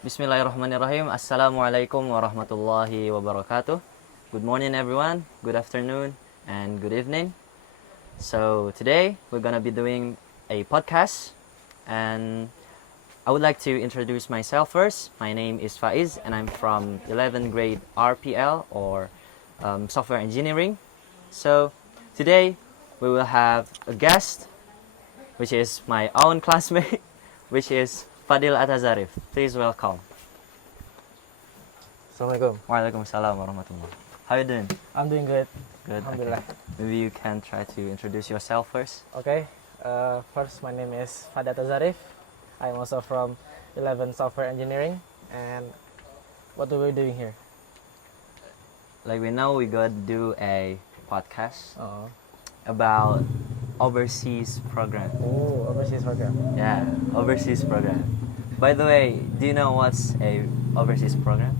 Bismillahirrahmanirrahim. Assalamualaikum warohmatullahi wabarokaatuh. Good morning, everyone. Good afternoon and good evening. So today we're gonna be doing a podcast, and I would like to introduce myself first. My name is Faiz, and I'm from 11th grade RPL or software engineering. So today we will have a guest, which is my own classmate, which is Fadil Atha Zharif. Please welcome. Assalamualaikum. Waalaikumsalam warahmatullahi. How you doing? I'm doing good. Good. Alhamdulillah. Okay. Maybe you can try to introduce yourself first. Okay. First, my name is Fadil Zharif. I'm also from 11 Software Engineering. And what are we doing here? Like we know, we got to do a podcast Oh, about overseas program. overseas program. Yeah, overseas program. By the way, do you know what's a overseas program?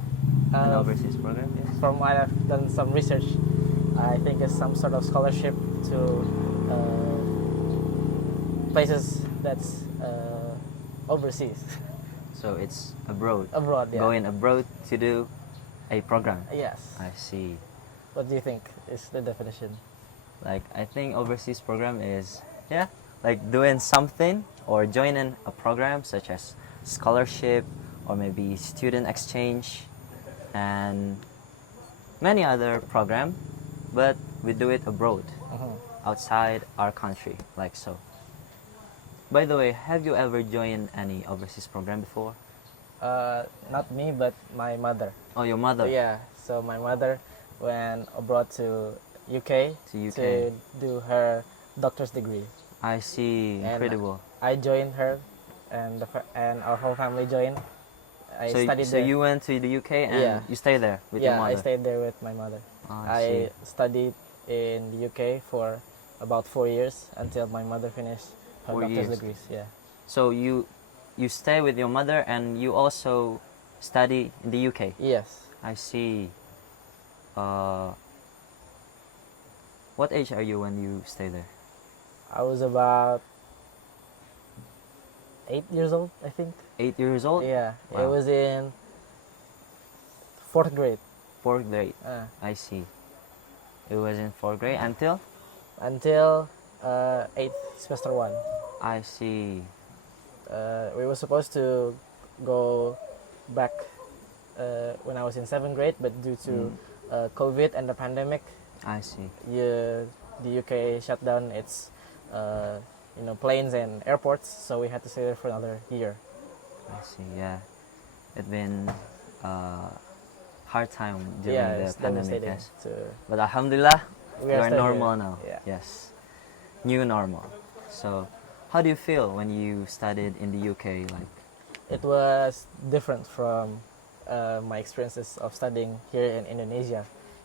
An overseas program? Yes. From what I've done some research, I think it's some sort of scholarship to places that's overseas. So it's abroad. Abroad, yeah. Going abroad to do a program. Yes. I see. What do you think is the definition? Like I think overseas program is like doing something or joining a program such as scholarship or maybe student exchange and many other program, but we do it abroad outside our country, like so. By the way, have you ever joined any overseas program before? Not me, but my mother. Oh, your mother. Yeah, so my mother went abroad to UK To UK. to do her doctor's degree. I see. And Incredible. I joined her, and and our whole family joined. I studied So there. you went to the UK and Yeah. you stay there with your Yeah, mother. I stayed there with my mother. Oh, I see. I studied in the UK for about 4 years until my mother finished her 4 doctor's years. degrees. Yeah. So you stay with your mother and you also study in the UK. Yes. I see. What age are you when you stay there? I was about 8 years old, I think. 8 years old? Yeah. Wow. It was in 4th grade. 4th grade. Uh, I see. It was in 4th grade until? until 8th semester 1. I see. We were supposed to go back when I was in 7th grade, but due to COVID and the pandemic, I see. the UK shut down its planes and airports, so we had to stay there for another year. I see. Yeah. It's been hard time during Yeah, the it's pandemic. devastating. Yes. So But alhamdulillah, we you are are still normal here. now. Yeah. Yes. New normal. So, how do you feel when you studied in the UK? Like, It was different from my experiences of studying here in Indonesia,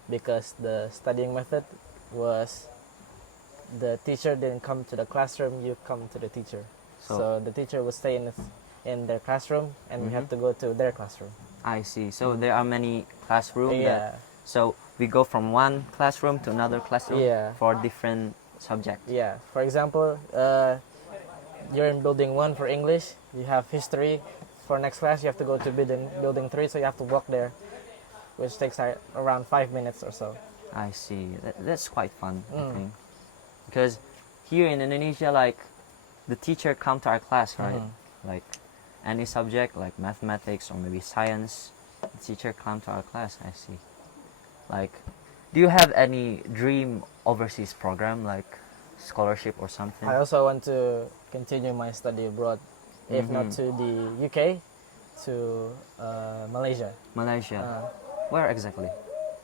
because the studying method was the teacher didn't come to the classroom, you come to the teacher. So the teacher would stay in their classroom, and we had to go to their classroom. I see. So there are many classrooms. Yeah. So we go from one classroom to another classroom Yeah. for different subjects. Yeah. For example, you're in building 1 for English, you have history. For next class, you have to go to building 3, so you have to walk there, which takes around 5 minutes or so. I see. That's quite fun, I think. Because here in Indonesia, like, the teacher come to our class, right? Like, any subject, like mathematics or maybe science, the teacher come to our class, I see. Like, do you have any dream overseas program, like scholarship or something? I also want to continue my study abroad, if not to the UK, to Malaysia. Malaysia. Where exactly?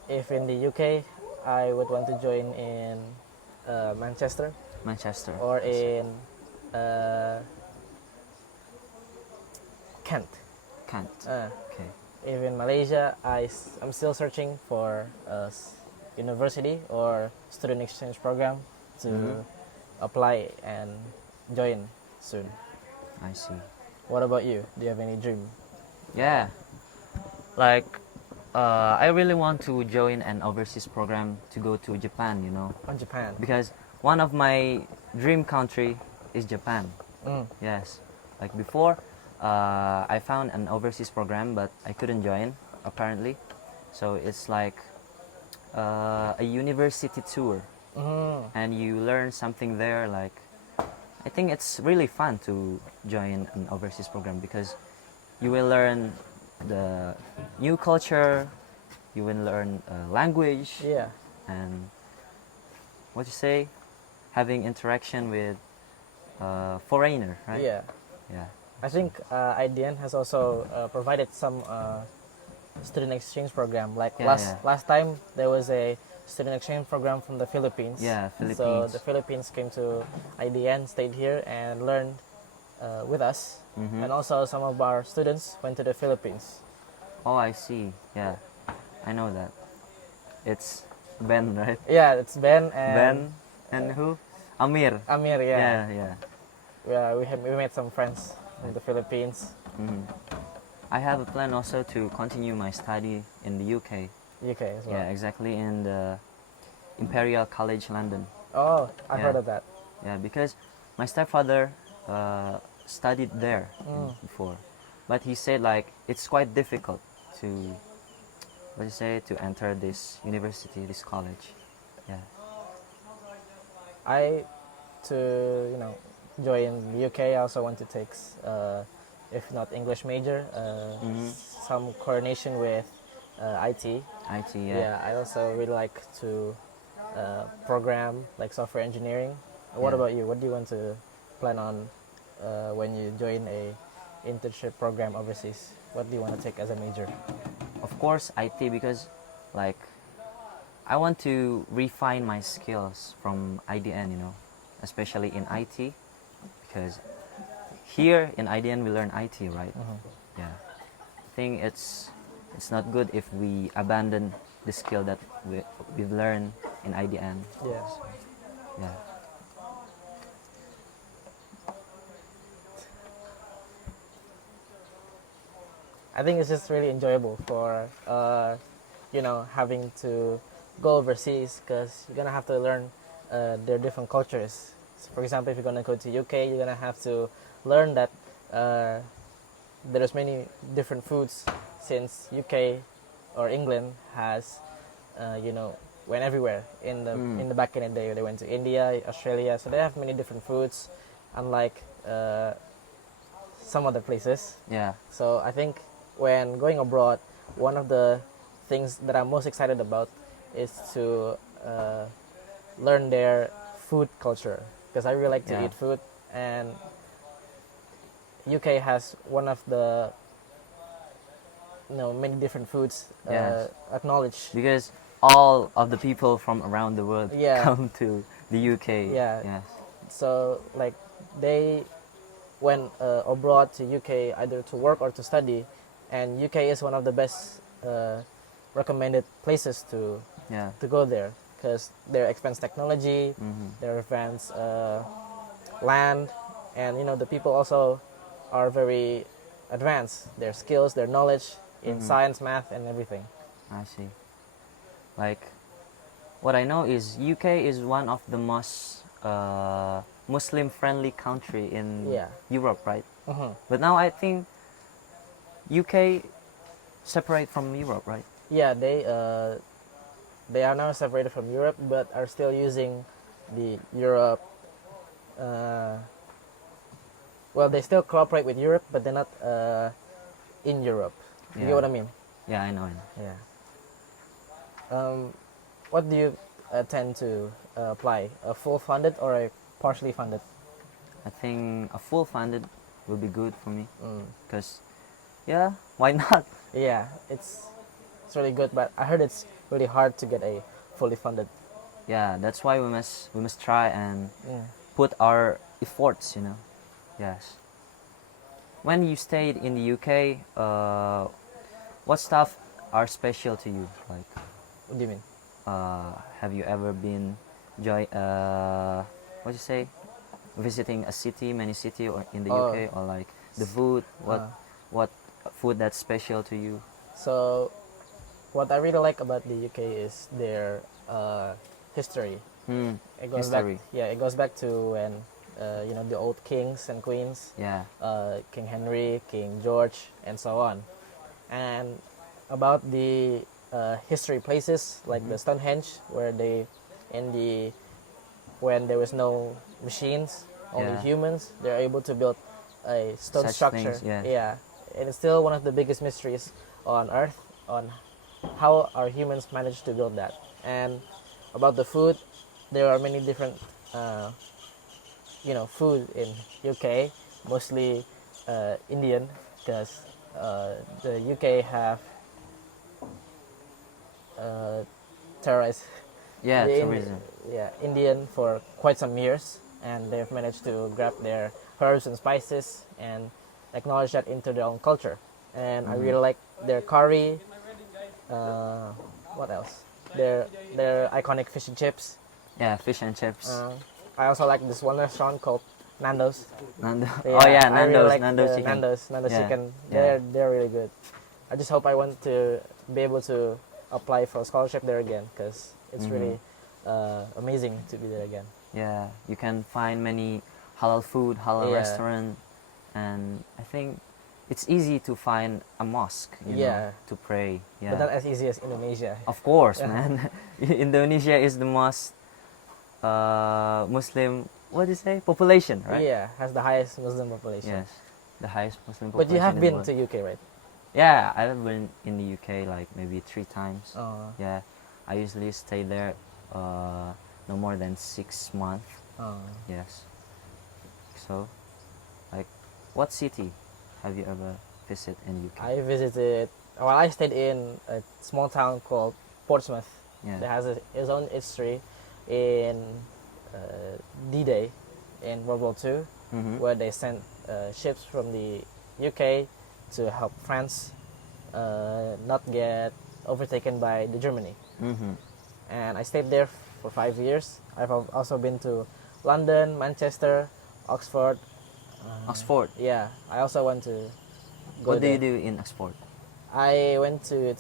If in the UK, I would want to join in Manchester Manchester. or in Kent. Kent. Okay. If in Malaysia, I'm still searching for a university or student exchange program to apply and join soon. I see. What about you? Do you have any dream? Yeah. Like, I really want to join an overseas program to go to Japan, you know. On Japan. Because one of my dream country is Japan. Mm. Yes. Like before, I found an overseas program, but I couldn't join apparently. So it's like a university tour, and you learn something there. Like, I think it's really fun to join an overseas program because you will learn the new culture, you will learn language, Yeah. and what you say, having interaction with foreigner, right? Yeah. Yeah. I think IDN has also provided some student exchange program. Like Yeah, yeah. last time there was a student exchange program from the Philippines. Yeah, So Philippines. the Philippines came to IDN, stayed here, and learned with us. Mm-hmm. And also some of our students went to the Philippines. Oh, I see. Yeah, I know that. It's Ben, right? Yeah, it's Ben and Ben and who? Amir. Amir. Yeah, Yeah, yeah. we made some friends from the Philippines, Mm-hmm. I have a plan also to continue my study in the UK. UK as well. Yeah, exactly, in the Imperial College London. Oh, I've Yeah. heard of that. Yeah, because my stepfather studied there before, but he said like it's quite difficult to, what do you say, to enter this university, this college. Yeah. To join the UK, I also want to take, if not English major, some coordination with IT. IT. Yeah, I also really like to program, like software engineering. What Yeah. about you? What do you want to plan on when you join a internship program overseas? What do you want to take as a major? Of course, IT, because like I want to refine my skills from IDN, especially in IT, because here in IDN we learn IT, right? Yeah. I think it's not good if we abandon the skill that we've learned in IDN. Yeah. Yeah. I think it's just really enjoyable for having to go overseas because you're gonna have to learn their different cultures. So for example, if you're gonna go to UK, you're gonna have to learn that there's many different foods since UK or England has went everywhere in the back in the day. They went to India, Australia, so they have many different foods, unlike some other places. Yeah. So I think when going abroad, one of the things that I'm most excited about is to learn their food culture because I really like to Yeah. eat food, and UK has one of the many different foods Yes. acknowledged. Because all of the people from around the world Yeah. come to the UK. Yeah. Yes. So like they went abroad to UK either to work or to study, and UK is one of the best recommended places to Yeah. go there because their advanced technology, their advanced land, and the people also are very advanced. Their skills, their knowledge in science, math, and everything. I see. Like, what I know is UK is one of the most Muslim-friendly country in Yeah. Europe, right? But now I think UK separate from Europe, right? Yeah, they are now separated from Europe, but are still using the Europe. Well, they still cooperate with Europe, but they're not in Europe. You Yeah. get what I mean? Yeah, I know. Yeah. What do you tend to apply? A full funded or a partially funded? I think a full funded will be good for me. Mm. Because, yeah, why not? Yeah, it's really good, but I heard it's really hard to get a fully funded. Yeah, that's why we must try and Yeah. put our efforts. Yes. When you stayed in the UK, what stuff are special to you? Like, What do you mean? have you ever been what do you say, visiting a city, many city, or in the Oh. UK, or like the food? What food that's special to you? So, what I really like about the UK is their history. It goes History. back. Yeah, it goes back to when the old kings and queens, Yeah. King Henry, King George, and so on. And about the history places like the Stonehenge, where when there was no machines, only Yeah. humans, they're able to build a stone Such structure. things, yeah. Yeah, and it's still one of the biggest mysteries on Earth on how our humans managed to build that. And about the food, there are many different, food in UK, mostly Indian, because the UK have uh, terrorized Yeah, the tourism. Indian for quite some years, and they've managed to grab their herbs and spices and acknowledge that into their own culture. And I really like their curry. What else? Their iconic fish and chips. Yeah, fish and chips. I also like this one restaurant called Nando's. Nando. Oh yeah, I really Nando's, like Nando's the chicken. Nando's Yeah, chicken. yeah. They're really good. I just hope I want to be able to apply for a scholarship there again, because it's really amazing to be there again. Yeah, you can find many halal food, halal Yeah. restaurant, and I think it's easy to find a mosque, Yeah. to pray. Yeah. But not as easy as Indonesia. Of course, Yeah. man. Indonesia is the most Muslim, what do you say, population, right? Yeah, has the highest Muslim population. Yes, the highest Muslim But population. you have in the been world. to UK, right? Yeah, I've been in the UK like maybe 3 times. Oh, Yeah, I usually stay there no more than 6 months. oh. Yes. So, like, what city have you ever visited in UK? I stayed in a small town called Portsmouth. Yeah. That has its own history in D-Day in World War II, Mm-hmm. where they sent ships from the UK to help France not get overtaken by the Germany. Mm-hmm. And I stayed there for 5 years. I've also been to London, Manchester, Oxford. Oxford. Yeah, I also went to go What do there. you do in Oxford? I went to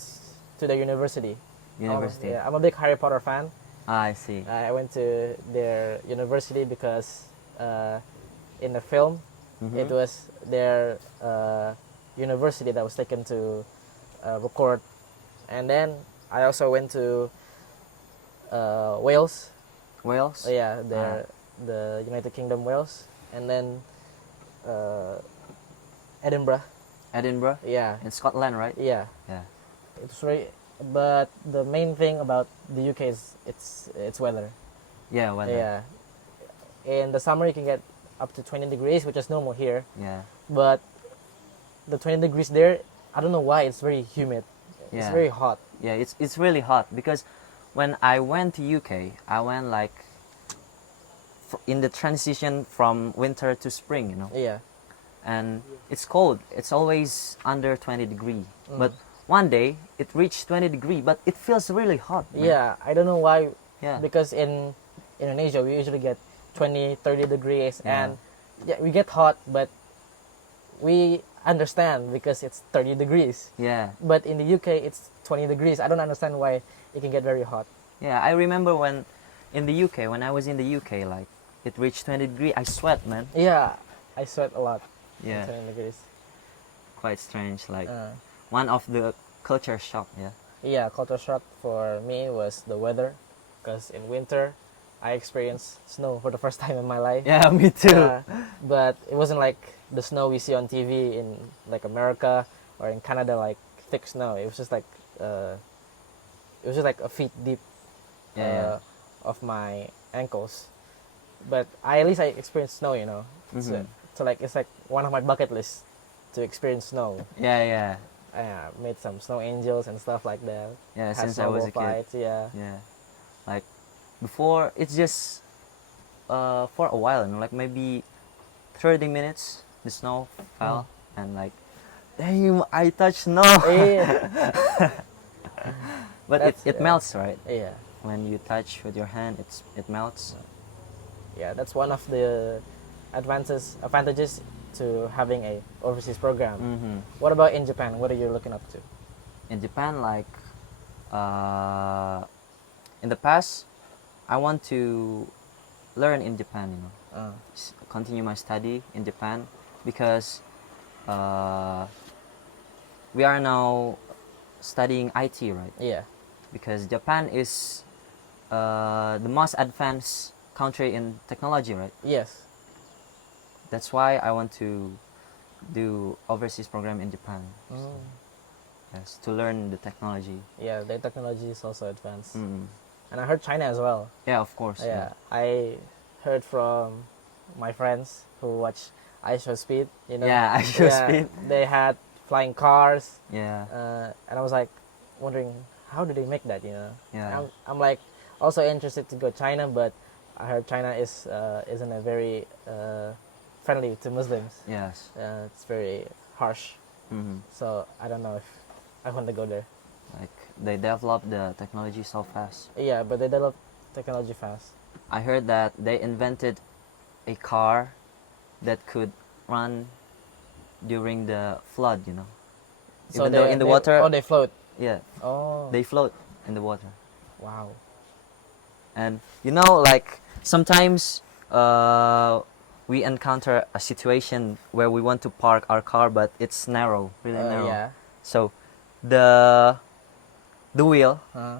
the university. University. I'm a big Harry Potter fan. I see. I went to their university because in the film, Mhm. it was their university that was taken to record. And then I also went to Wales. Wales. Yeah, the United Kingdom, Wales. And then Edinburgh. Edinburgh. Yeah, In Scotland, right? yeah. Yeah. It's very, but the main thing about the UK is its weather. Yeah. Weather. Yeah, in the summer you can get up to 20 degrees, which is normal here. Yeah. But the 20 degrees there, I don't know why, it's very humid. It's Yeah. very hot. Yeah. It's really hot because when I went to UK, I went like in the transition from winter to spring, Yeah. and it's cold. It's always under 20 degree. Mm. But one day it reached 20 degree, but it feels really hot. Man. Yeah, I don't know why. Yeah. Because in Indonesia we usually get 20, 30 degrees, Yeah. and yeah, we get hot, but we understand because it's 30 degrees. Yeah. But in the UK it's 20 degrees. I don't understand why it can get very hot. Yeah. I remember when in the UK, when I was in the UK, like it reached 20 degree, I sweat, man. Yeah, I sweat a lot. Yeah. 20 degrees. Quite strange. Like Uh, one of the culture shock. Yeah. Yeah, culture shock for me was the weather, because in winter I experienced snow for the first time in my life. Yeah. Me too. But it wasn't like the snow we see on TV in like America or in Canada, like thick snow. It was just like a feet deep Yeah. of my ankles. But at least I experienced snow, Mhm. So like it's like one of my bucket lists to experience snow. Yeah. Yeah. I made some snow angels and stuff like that. Yeah. Had Since I was snowball a kid. fights, yeah. Yeah. Like before, it's just for a while, like maybe 30 minutes, the snow fell, and like, damn, I touched snow. Yeah. But That's- it melts, right? Yeah. When you touch with your hand, it melts. Yeah, that's one of the advantages to having a overseas program. Mm-hmm. What about in Japan? What are you looking up to? In Japan, like, in the past, I want to learn in Japan, continue my study in Japan, because we are now studying IT, right? Yeah. Because Japan is the most advanced country in technology, right? Yes. That's why I want to do overseas program in Japan. Yes, to learn the technology. Yeah, the technology is also advanced. Mm. And I heard China as well. Yeah, of course. Yeah, I heard from my friends who watch iShow Speed. You know. Yeah, iShow Yeah, Speed. They had flying cars. Yeah. And I was like wondering how do they make that. You know. Yeah. I'm like also interested to go China, but I heard China isn't a very friendly to Muslims. Yes. It's very harsh. Mm-hmm. So I don't know if I want to go there. Like they develop the technology so fast. Yeah, but they develop technology fast. I heard that they invented a car that could run during the flood, you know. So Even though in the water. Oh, they float. Yeah. Oh. They float in the water. Wow. And you know, like sometimes we encounter a situation where we want to park our car, but it's narrow, really narrow. Yeah. So the wheel, Uh-huh.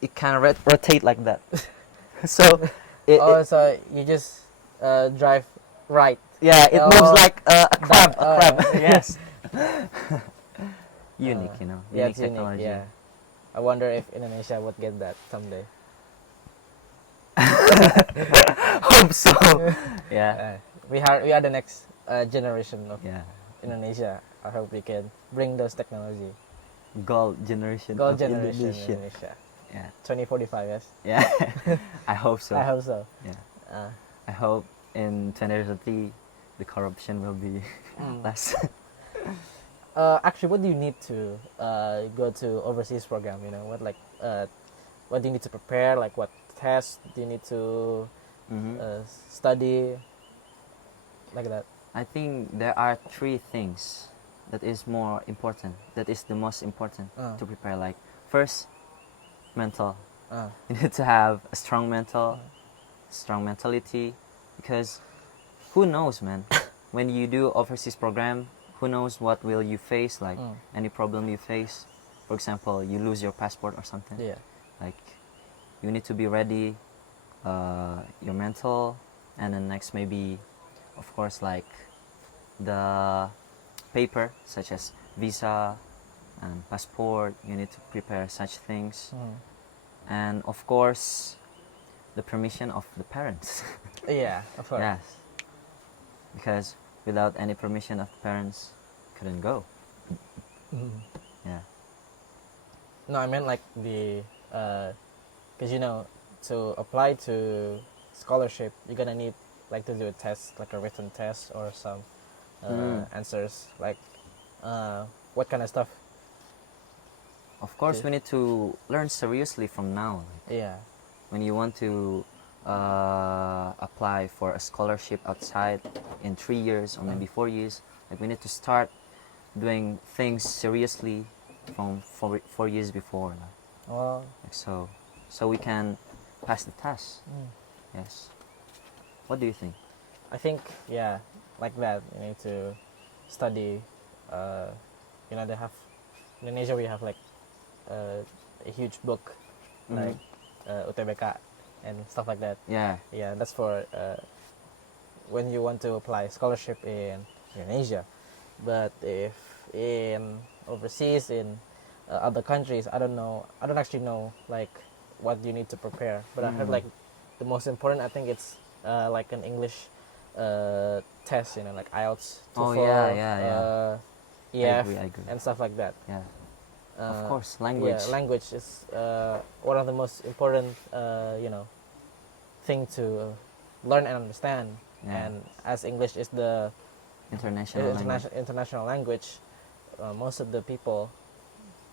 it can rotate like that. So it, So you just drive right. yeah, it moves Oh, like a crab. A crab. oh. Yes. Unique, you know. Yeah, Unique it's unique. technology. Yeah. I wonder if Indonesia would get that someday. Hope so. Yeah. We are the next generation of Yeah. Indonesia. I hope we can bring those technology. Gold generation. Gold of generation Indonesia. Indonesia. Yeah. 2045, yes. Yeah. I hope so. I hope so. Yeah. I hope in 2030 the corruption will be less. Actually, what do you need to go to overseas program? You know, what do you need to prepare? Like, what tests do you need to study? Like that. I think there are 3 things that is more important. That is the most important to prepare. Like first, mental. You need to have a strong mentality, because who knows, man? When you do overseas program, who knows what will you face? Like any problem you face. For example, you lose your passport or something. Yeah. Like you need to be ready. Your mental, and then next maybe, of course, like the paper such as visa and passport. You need to prepare such things, and of course, the permission of the parents. Yeah, of course. Yes, because without any permission of the parents, couldn't go. Yeah. No, I meant like the, because you know, to apply to scholarship, you're gonna need like to do a test, like a written test or some answers, like what kind of stuff. Of course, we need to learn seriously from now. Like, Yeah. when you want to apply for a scholarship outside in 3 years or maybe 4 years, like we need to start doing things seriously from 4 years before. Well. Like so we can pass the test. Yes. What do you think? I think like that. You need to study. You know, they have in Indonesia we have like a huge book like UTBK and stuff like that. Yeah. Yeah, that's for when you want to apply scholarship in Indonesia. But if in overseas in other countries, I don't know. I don't actually know like what you need to prepare. But I heard like the most important. I think it's like an English test. You know, like IELTS, TOEFL, EF, I agree. and stuff like that. Yeah. Of course, language. Yeah, language is one of the most important, thing to learn and understand. Yeah. And as English is the International language, most of the people,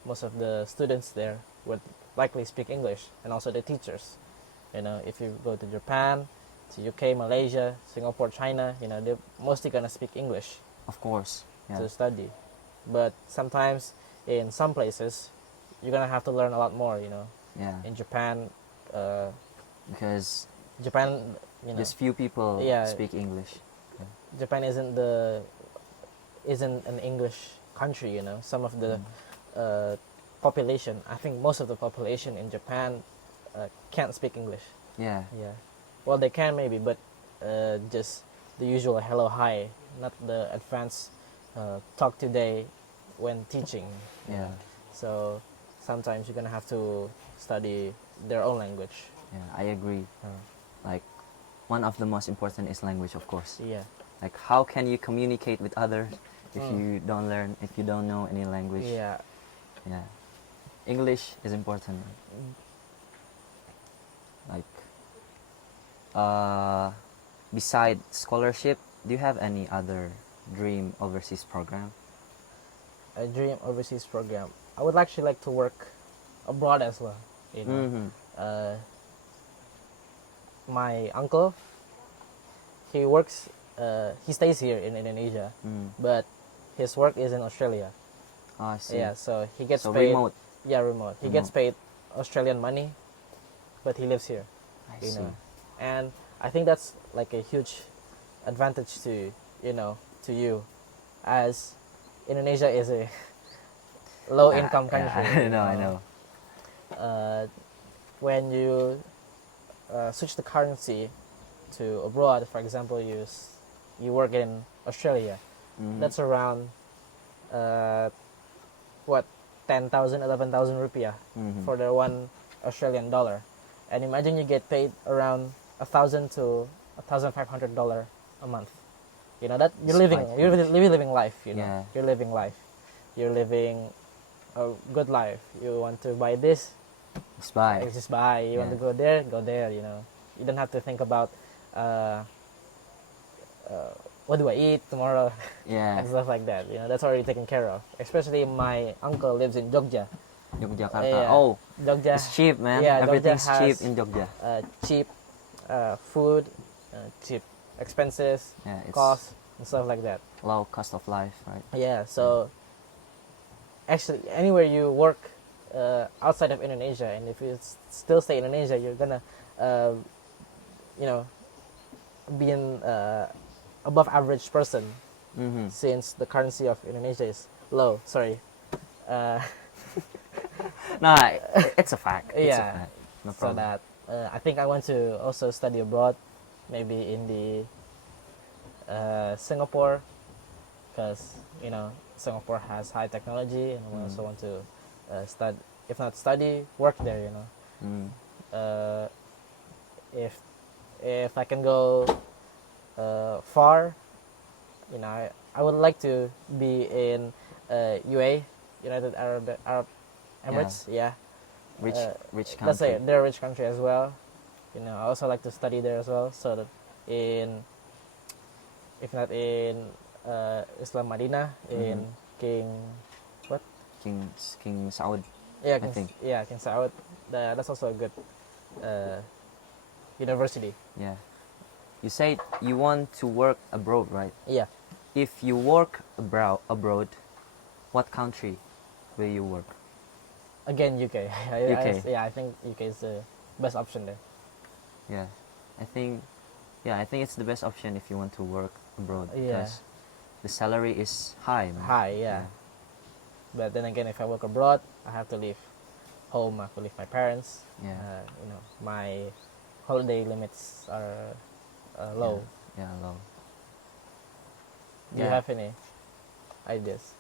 most of the students there would likely speak English, and also the teachers. You know, if you go to Japan, to UK, Malaysia, Singapore, China, you know, they're mostly gonna speak English. Of course. Yeah. To study. But sometimes in some places you're gonna have to learn a lot more, you know. Yeah. In Japan, Because Japan you know, Just few people Yeah. speak English. Japan isn't an English country. You know, some of the population. I think most of the population in Japan can't speak English. Yeah. Yeah. Well, they can maybe, but just the usual hello, hi, not the advanced talk today when teaching. you Yeah. know. So sometimes you're gonna have to study their own language. Yeah, I agree. Like, one of the most important is language, of course. Yeah. Like, how can you communicate with others if Mm. if you don't know any language? Yeah. Yeah. English is important. Like, beside scholarship, do you have any other dream overseas program? A dream overseas program. I would actually like to work abroad as well. You know, Mm-hmm. my uncle, he works. He stays here in Indonesia, but his work is in Australia. I see. Yeah, so he gets So paid. remote. Yeah, remote. He gets paid Australian money, but he lives here. I You see. know, and I think that's like a huge advantage to to you, as Indonesia is a low income country. Yeah, I you know, I know. When you switch the currency to abroad, for example, you work in Australia, that's around what 10,000, 11,000 rupiah for the one Australian dollar, and imagine you get paid around $1,000 to $1,500 a month. You know that you're It's living quite you're huge. living life. You know, Yeah. you're living life. You're living a good life. You want to buy this, Just buy. just buy. You want to go there, go there. You know, you don't have to think about uh, what do I eat tomorrow Yeah. and stuff like that. You know, that's already taken care of. Especially my uncle lives in Jogja. Yogyakarta. Yeah. Oh, Jogja, it's cheap, man. Yeah, Jogja Everything's cheap has, in Jogja. cheap food, cheap expenses, Yeah, it's costs, and stuff like that. low cost of life, right? Yeah, so actually, anywhere you work outside of Indonesia, and if you still stay in Indonesia, you're gonna, you know, be an above average person, since the currency of Indonesia is low. Sorry. No, it's a fact. It's a Yeah. fact. No So problem. that I think I want to also study abroad, maybe in the Singapore, because Singapore has high technology, and I also want to study, if not study, work there. If I can go far, I would like to be in UA, United Arab Emirates. Yeah. Rich Let's country. say they're a rich country as well. I also like to study there as well, so that if not in Islam Madinah, in King King Saud. yeah, I think. King Saud. That's also a good university. Yeah. You said you want to work abroad, right? Yeah. If you work abroad, what country will you work? Again, UK. UK. I think UK is the best option there. Yeah. I think it's the best option if you want to work abroad, Yeah. because the salary is high, man. High, yeah. But then again, if I work abroad, I have to leave home. I have to leave my parents. Yeah. My holiday limits are low. Yeah, low. Do you have any ideas?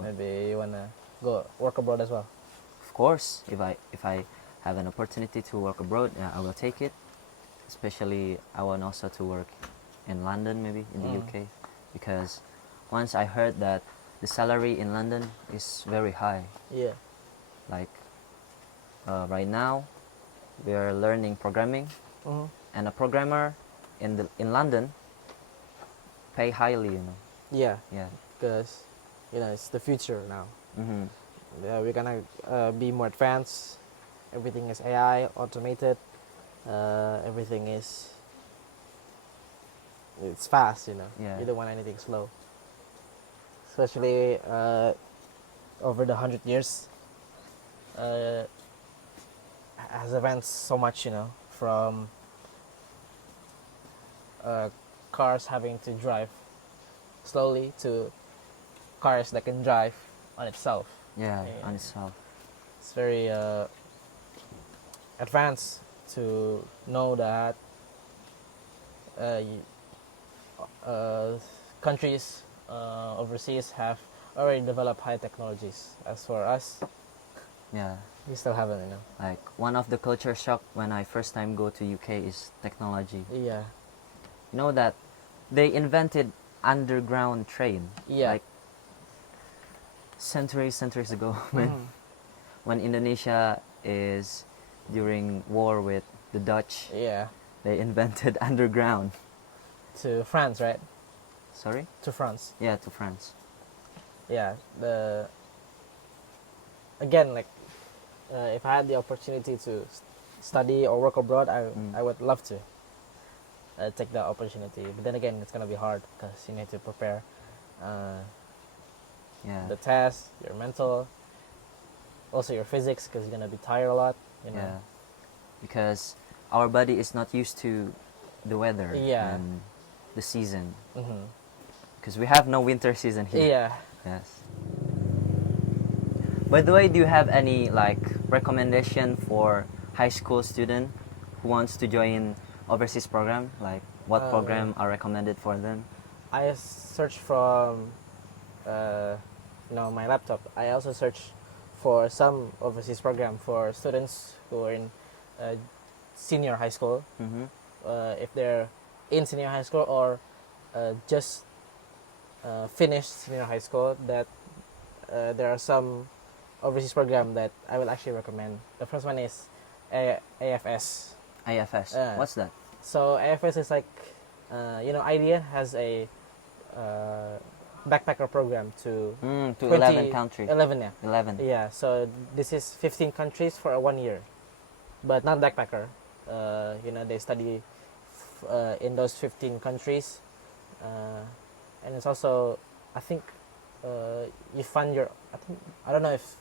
Maybe you wanna go work abroad as well. Of course, if I have an opportunity to work abroad, I will take it. Especially, I want also to work in London, maybe in the UK, because once I heard that the salary in London is very high. Yeah. Like right now, we are learning programming, and a programmer in London pay highly, Yeah. Yeah. Because it's the future now. Mm-hmm. We're gonna be more advanced. Everything is AI, automated. Everything it's fast. Yeah. You don't want anything slow. Especially over the 100 years, has advanced so much. From cars having to drive slowly to cars that can drive on itself. Yeah, on itself. It's very advanced to know that countries overseas have already developed high technologies. As for us, Yeah. we still haven't, you know. Like one of the culture shock when I first time go to UK is technology. Yeah. You know that they invented underground train. Yeah. Like centuries ago Mhm. when Indonesia is during war with the Dutch, Yeah. they invented underground. To France, right? Sorry? To France. Yeah, to France. Yeah. Again, like if I had the opportunity to study or work abroad, I would love to take that opportunity. But then again, it's gonna be hard because you need to prepare Yeah. the test, your mental, also your physics, because you're gonna be tired a lot. You know. Yeah. Because our body is not used to the weather Yeah. and the season. Mm-hmm. Because we have no winter season here. Yeah. Yes. By the way, do you have any like recommendation for high school student who wants to join overseas program? Like what program are recommended for them? I searched from my laptop. I also searched for some overseas program for students who are in senior high school. Mm-hmm. If they're in senior high school or just finished senior high school, that there are some overseas program that I will actually recommend. The first one is AFS. AFS. What's that? So AFS is like, IDEA has a backpacker program to To 11 countries. 11, yeah. 11. Yeah, so this is 15 countries for 1 year, but not backpacker. They study in those 15 countries, and it's also, I think, you fund your. I don't know if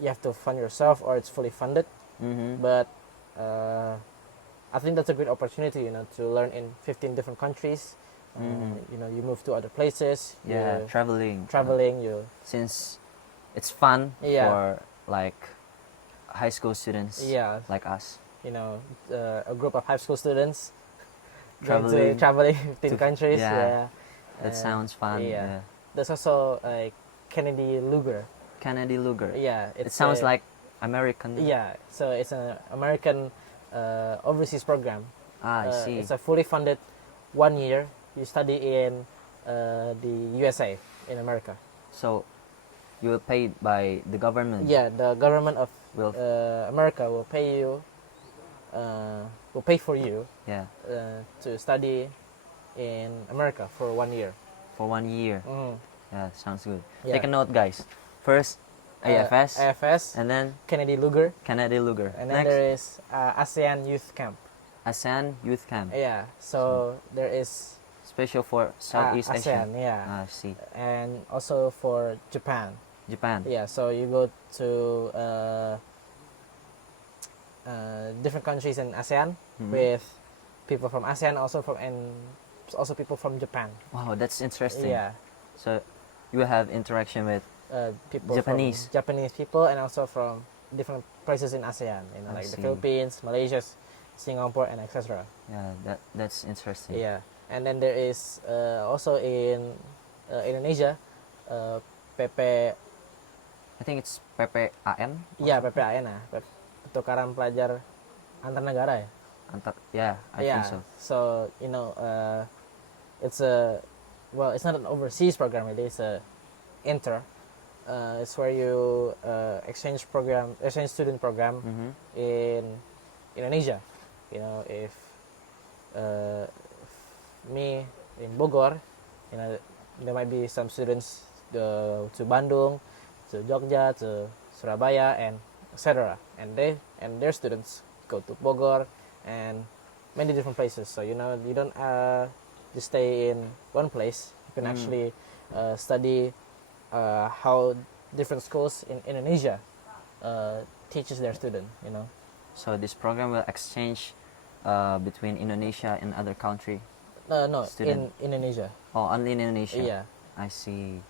you have to fund yourself or it's fully funded, Mm-hmm. but I think that's a great opportunity, to learn in 15 different countries. You move to other places. Yeah, you traveling. You Since it's fun Yeah. for like high school students yeah, like us. a group of high school students traveling 15 to- countries. yeah, Yeah, That sounds fun. yeah. There's also Kennedy Luger. Kennedy Luger. Yeah, It sounds a- like American. Yeah, so it's an American overseas program. I see. It's a fully funded 1 year. You study in the USA, in America. So you will paid by the government. Yeah, the government of Will America will pay you, will pay for you yeah, to study in America for 1 year. for 1 year. Mm. Yeah, sounds good. Yeah. Take a note, guys. First AFS, AFS, and then Kennedy Luger, Kennedy Luger. and then Next, there is ASEAN Youth Camp. ASEAN Youth Camp, Yeah, so there is special for Southeast Asia. ASEAN, yeah, I see. and also for Japan. Japan. Yeah, so you go to different countries in ASEAN Mhm. with people from ASEAN, and also people from Japan. Wow, that's interesting. Yeah, So you will have interaction with people Japanese. from Japanese people, and also from different places in ASEAN. I Like the see. Philippines, Malaysia, Singapore, and etc. yeah, that's interesting. Yeah, and then there is also in Indonesia, PP. I think it's PPAN. Iya, PPAN ya, pertukaran pelajar antar negara ya. I Yeah, think so. so it's it's not an overseas program. It is a inter. It's where you exchange student program Mm-hmm. in Indonesia. If me in Bogor, there might be some students to Bandung, to Jogja, to Surabaya, and etc. And their students go to Bogor and many different places. So you don't just stay in one place. You can actually study how different schools in Indonesia teaches their student. So this program will exchange between Indonesia and other country? No, Student. in Indonesia. Oh, only in Indonesia. Yeah, I see.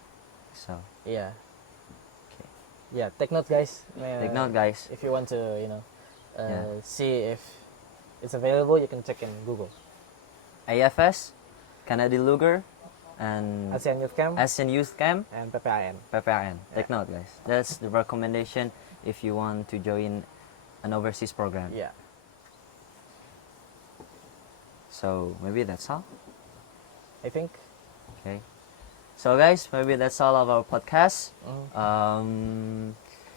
So yeah, okay. yeah. Take note, guys. Take note, guys. If you want to, Yeah. see if it's available, you can check in Google. AFS, Canadian Luger, and ASEAN Youth Camp Asian Youth Camp, and PPAN. PPAN. Take note, guys. That's the recommendation if you want to join an overseas program. Yeah. So maybe that's all. I think. Okay. So guys, maybe that's all of our podcast.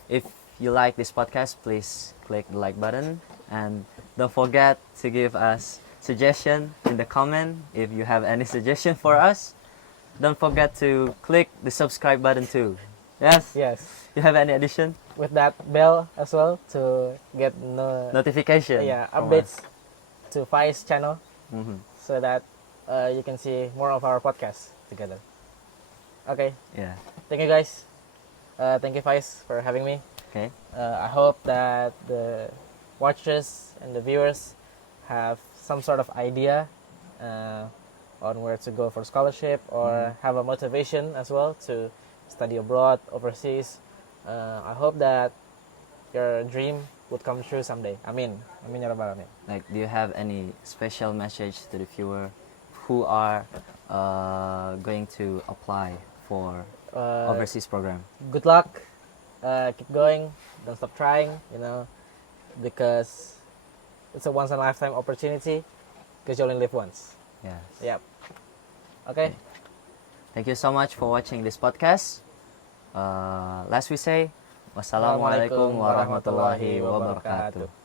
If you like this podcast, please click the like button and don't forget to give us suggestion in the comment if you have any suggestion for us. Don't forget to click the subscribe button too. Yes? Yes. You have any addition? With that bell as well to get Notification. from updates us. to Faiz channel Mhm. so that you can see more of our podcasts together. Okay. Yeah. Thank you, guys. Thank you, Faiz, for having me. Okay. I hope that the watchers and the viewers have some sort of idea on where to go for scholarship or have a motivation as well to study abroad, overseas. I hope that your dream would come true someday. Amin. Amin ya rabbal alamin. Like, do you have any special message to the viewer who are going to apply for overseas program? Good luck. Keep going. Don't stop trying. Because it's a once in a lifetime opportunity. Because you only live once. Yes. Yep. Okay. Thank you so much for watching this podcast. Last we say, wassalamualaikum warahmatullahi wabarakatuh.